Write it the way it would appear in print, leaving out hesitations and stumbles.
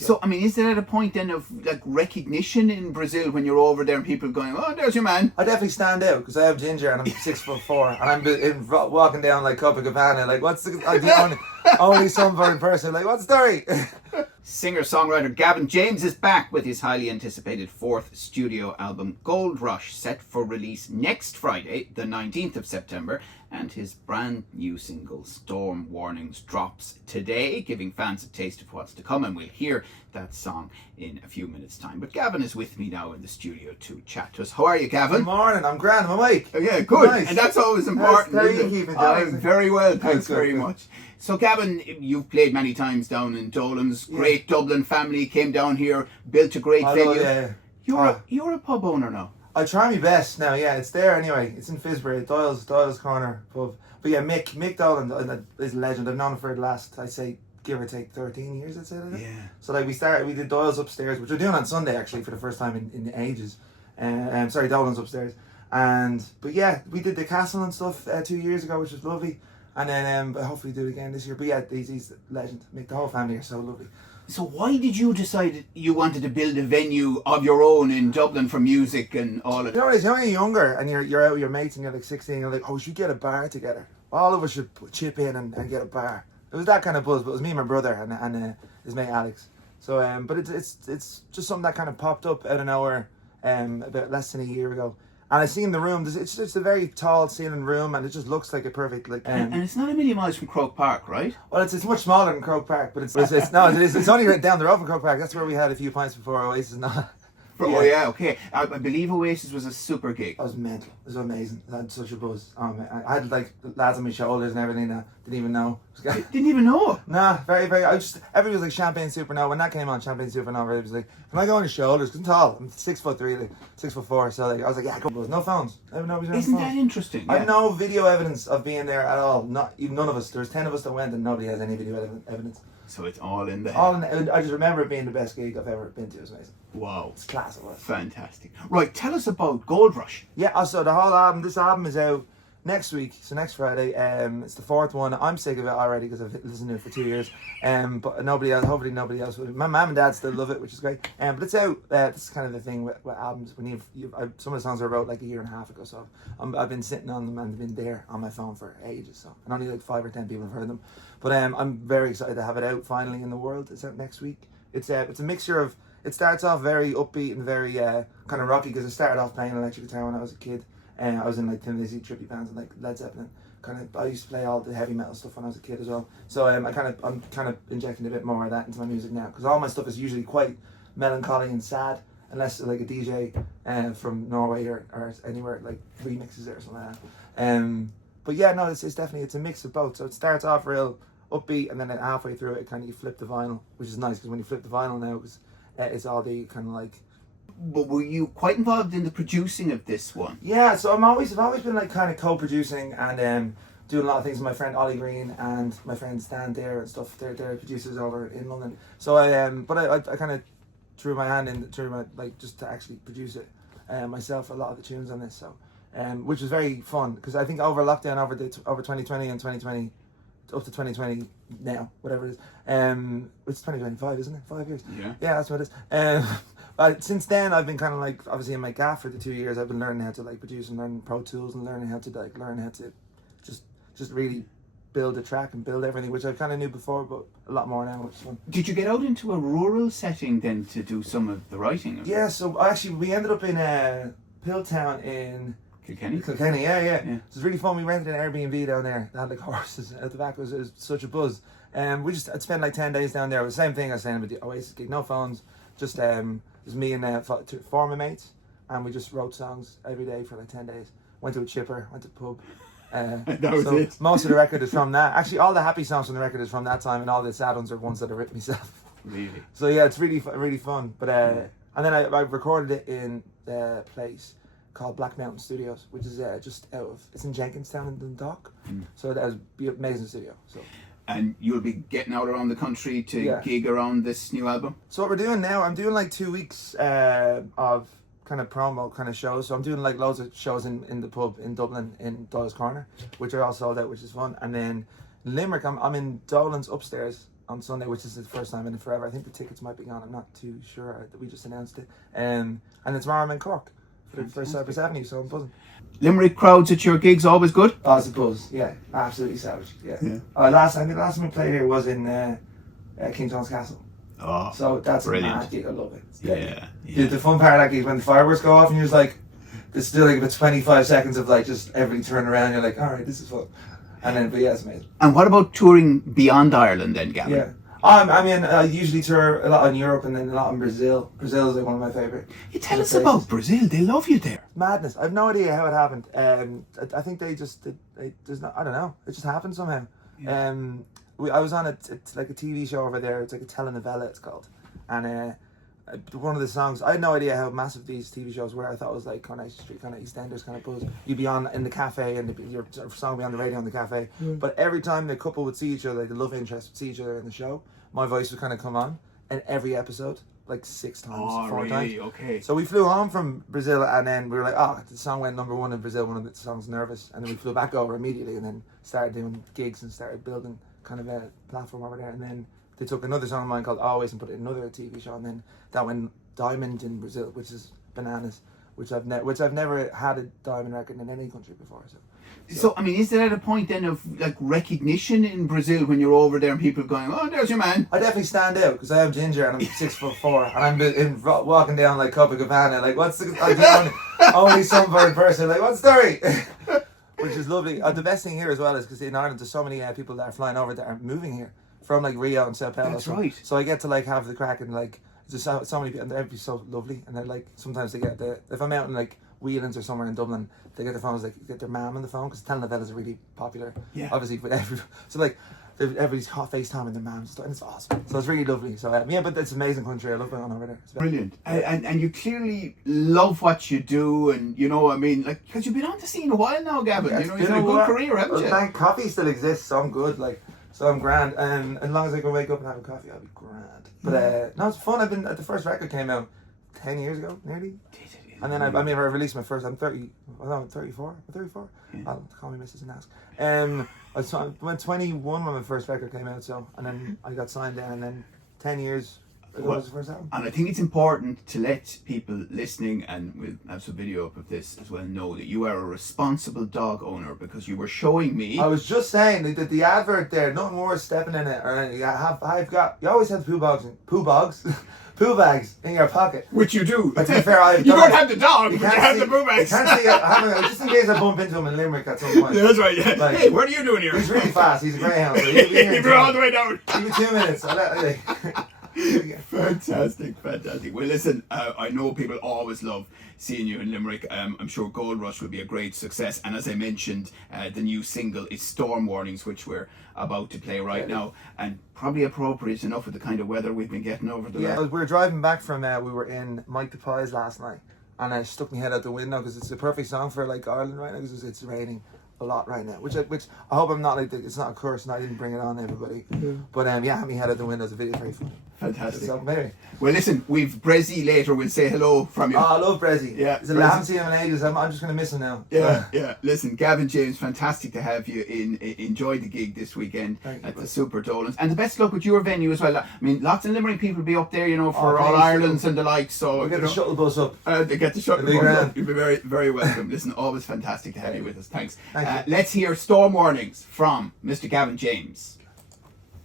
So, I mean, is there at a point then of like recognition in Brazil when you're over there and people are going, oh, there's your man? I definitely stand out because I have ginger and I'm 6'4" and I'm walking down like Copacabana, like what's the only sunburned person, like what's the story? Singer-songwriter Gavin James is back with his highly anticipated fourth studio album Gold Rush, set for release next Friday, the 19th of September, and his brand new single Storm Warnings drops today, giving fans a taste of what's to come, and we'll hear that song in a few minutes' time. But Gavin is with me now in the studio to chat to us. How are you, Gavin? Good morning, I'm grand, I'm awake. Oh, yeah, good. Nice. And that's always important. How are you keeping? I'm very well, thanks Good, very good. much. So Gavin, you've played many times down in Dolan's. Great Dublin family, came down here, built a great venue. You're a pub owner now. I try my best now, yeah, it's there anyway. It's in Fisbury, Doyle's Corner pub. But yeah, Mick Dolan is a legend. I've known him for the last, I'd say, give or take 13 years, I'd say. Yeah. So like we did Doyle's upstairs, which we're doing on Sunday actually for the first time in ages. Dolan's upstairs. But yeah, we did the castle and stuff 2 years ago, which was lovely. And then hopefully do it again this year. But yeah, he's a legend. Mick, the whole family are so lovely. So why did you decide you wanted to build a venue of your own in Dublin for music and all of that? You know, when you're younger and you're out with your mates and you're like 16, you're like, oh, we should get a bar together. All of us should chip in and get a bar. It was that kind of buzz, but it was me and my brother and his mate Alex. So, but it's just something that kind of popped up out of nowhere about less than a year ago. And I seen the room. It's just a very tall ceiling room, and it just looks like a perfect and it's not a million miles from Croke Park, right? Well, it's much smaller than Croke Park, but it's only right down the road from Croke Park. That's where we had a few pints before Oasis. Oh yeah, okay. I believe Oasis was a super gig. That was mental. It was amazing. I had such a buzz. I had like lads on my shoulders and everything. Didn't even know. Didn't even know? Nah, very, very. Everybody was like Champagne Supernova. When that came on, Champagne Supernova, it was like, can I go on your shoulders? Because I'm tall. I'm 6'3", like 6'4". So like, I was like, yeah, come on. No phones. Isn't that interesting? Yeah. I have no video evidence of being there at all. Not even none of us. There's 10 of us that went, and nobody has any video evidence. So it's all in the head. I just remember it being the best gig I've ever been to. It was amazing. Wow. It's class, it was. Fantastic. Right, tell us about Gold Rush. Yeah, so the whole album, this album is out next week, so next Friday. It's the fourth one. I'm sick of it already because I've listened to it for 2 years. But hopefully nobody else will. My mum and dad still love it, which is great. But it's out. This is kind of the thing with albums. When some of the songs I wrote like a year and a half ago, so I've been sitting on them and been there on my phone for ages. So and only like 5 or 10 people have heard them. But I'm very excited to have it out finally in the world. It's out next week. It's a mixture of. It starts off very upbeat and very kind of rocky because I started off playing electric guitar when I was a kid. I was in like Thin Lizzy, trippy bands and like Led Zeppelin. I used to play all the heavy metal stuff when I was a kid as well. So I'm kind of injecting a bit more of that into my music now because all my stuff is usually quite melancholy and sad, unless like a DJ from Norway or anywhere like remixes it or something like that. But yeah, no, it's definitely it's a mix of both. So it starts off real upbeat and then halfway through it kind of you flip the vinyl, which is nice because when you flip the vinyl now, because it's all the kind of like. But were you quite involved in the producing of this one? Yeah, so I've always been like kind of co-producing and doing a lot of things with my friend Ollie Green and my friend Stan Dare and stuff. They're producers over in London. So I kind of threw my hand in just to actually produce it myself, a lot of the tunes on this. So which was very fun because I think over lockdown over 2020 and 2020 up to 2020 now, whatever it is. It's 2025, isn't it? 5 years. Yeah, that's what it is. But since then, I've been kind of like obviously in my gaff for the 2 years. I've been learning how to like produce and learn Pro Tools and learn how to just really build a track and build everything, which I kind of knew before, but a lot more now, which is fun. Did you get out into a rural setting then to do some of the writing? Yeah, so actually we ended up in Pilltown in Kilkenny, yeah. It was really fun. We rented an Airbnb down there. They had like horses at the back. It was such a buzz. I'd spent like 10 days down there. It was the same thing I was saying about the Oasis gig. No phones, just it was me and four of my mates, and we just wrote songs every day for like 10 days. Went to a chipper, went to a pub. That was it. Most of the record is from that. Actually, all the happy songs from the record is from that time, and all the sad ones are ones that I written myself. Really? So yeah, it's really fun. But and then I recorded it in a place called Black Mountain Studios, which is just it's in Jenkinstown in Dundalk. So that was an amazing studio. So. And you'll be getting out around the country to gig around this new album? So what we're doing now, I'm doing like 2 weeks of kind of promo kind of shows. So I'm doing like loads of shows in the pub in Dublin in Doyle's Corner, which are all sold out, which is fun. And then Limerick, I'm in Dolan's upstairs on Sunday, which is the first time in it forever. I think the tickets might be gone. I'm not too sure. We just announced it. And it's tomorrow I'm in Cork for the first Cypress Avenue, so I'm buzzing. Limerick crowds at your gigs always good? Oh, it's a buzz. Yeah, absolutely savage. Yeah. I think the last time we played here was in King John's Castle. Oh, so that's brilliant. a mad gig. I love it. Yeah. The fun part of that gig is when the fireworks go off and you're just like, there's still like about 25 seconds of like just everybody turning around. You're like, all right, this is fun. And then, but yeah, it's amazing. And what about touring beyond Ireland then, Gavin? Yeah. I mean, I usually tour a lot in Europe and then a lot in Brazil. Brazil is like one of my favourite. You tell us about Brazil. They love you there. Madness. I have no idea how it happened. I think they just, there's not, I don't know. It just happened somehow. Yeah. I was on it's like a TV show over there. It's like a telenovela, it's called. And one of the songs, I had no idea how massive these TV shows were. I thought it was like Coronation Street, kind of EastEnders kind of buzz. You'd be on in the cafe and your song would be on the radio in the cafe. But every time the couple would see each other, like the love interest would see each other in the show, my voice would kind of come on. And every episode, like 6 times, 4 times. Okay. So we flew home from Brazil and then we were like, the song went #1 in Brazil, one of the songs Nervous. And then we flew back over immediately and then started doing gigs and started building kind of a platform over there. And then they took another song of mine called Always and put it in another TV show, and then that went diamond in Brazil, which is bananas, which I've never had a diamond record in any country before. So I mean, is there at a point then of like recognition in Brazil when you're over there and people are going, "Oh, there's your man"? I definitely stand out because I am ginger and I'm 6'4" and I'm walking down like Copacabana, like what's the only sunburned person, like what's the story? Which is lovely. The best thing here as well is because in Ireland there's so many people that are flying over that are moving here from like Rio and Sao Paulo. That's right. So I get to like have the crack and like just so many people, and they'd be so lovely. And they're like, sometimes they get if I'm out in like Whelan's or somewhere in Dublin, they get their phones, like get their mum on the phone because telenovelas are really popular. Yeah. Obviously, but so like everybody's FaceTiming their mums and it's awesome. So it's really lovely. So yeah, but it's an amazing country. I love going on over there. It's brilliant. And you clearly love what you do, and you know, I mean, like because you've been on the scene a while now, Gavin. You know, you've had a good career, haven't you? Thank coffee still exists, so I'm good. Like. So I'm grand, and as long as I can wake up and have a coffee, I'll be grand. But no, it's fun. I've been the first record came out 10 years ago, nearly. And then I released my first. I'm 30. Well, no, I'm 34. I'm 34. Yeah. I'll call me Mrs. and ask. I went 21 when my first record came out. So and then I got signed then, and then 10 years. Was the first album. And I think it's important to let people listening, and we'll have some video up of this as well, know that you are a responsible dog owner because you were showing me. I was just saying that the advert there, nothing worse stepping in it. Or you always have poo bags in your pocket. Which you do. But to be fair, you don't have the dog, but you have the poo bags. You can't see just in case I bump into him in Limerick at some point. Yeah, that's right. Yeah. Like, hey, what are you doing here? He's really fast. He's a greyhound. So he'll be all the way down. Give me 2 minutes. Fantastic. Well, listen, I know people always love seeing you in Limerick. I'm sure Gold Rush will be a great success, and as I mentioned, the new single is Storm Warnings, which we're about to play right now, and probably appropriate enough with the kind of weather we've been getting over the we were driving back from we were in Mike the Pie's last night, and I stuck my head out the window because it's a perfect song for like Ireland right now because it's raining a lot right now, which I hope I'm not like it's not a curse and I didn't bring it on everybody. But yeah, me head out the window. The video's very funny. Fantastic. So, maybe. Well, listen, we've Brezzy later. We'll say hello from you. Oh, I love Brezzy. Yeah, I haven't seen him in ages. I'm just going to miss him now. Yeah. Listen, Gavin James, fantastic to have you in. Enjoy the gig this weekend at the Super Dolans, and the best luck with your venue as well. I mean, lots of Limerick people will be up there, you know, for All Ireland's and the like. So we'll get the shuttle bus up. They get the shuttle bus up. You'll be very, very welcome. Listen, always fantastic to have you with us. Thanks. Let's hear Storm Warnings from Mr. Gavin James.